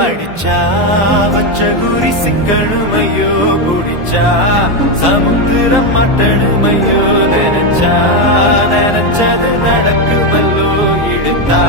அடிச்சா வச்ச குறி சிக்கணுமையோ குடிச்சா சமுத்திரம் மட்டணுமையோ நினைச்சா நினைச்சது நடக்குமல்லோ இழுத்தா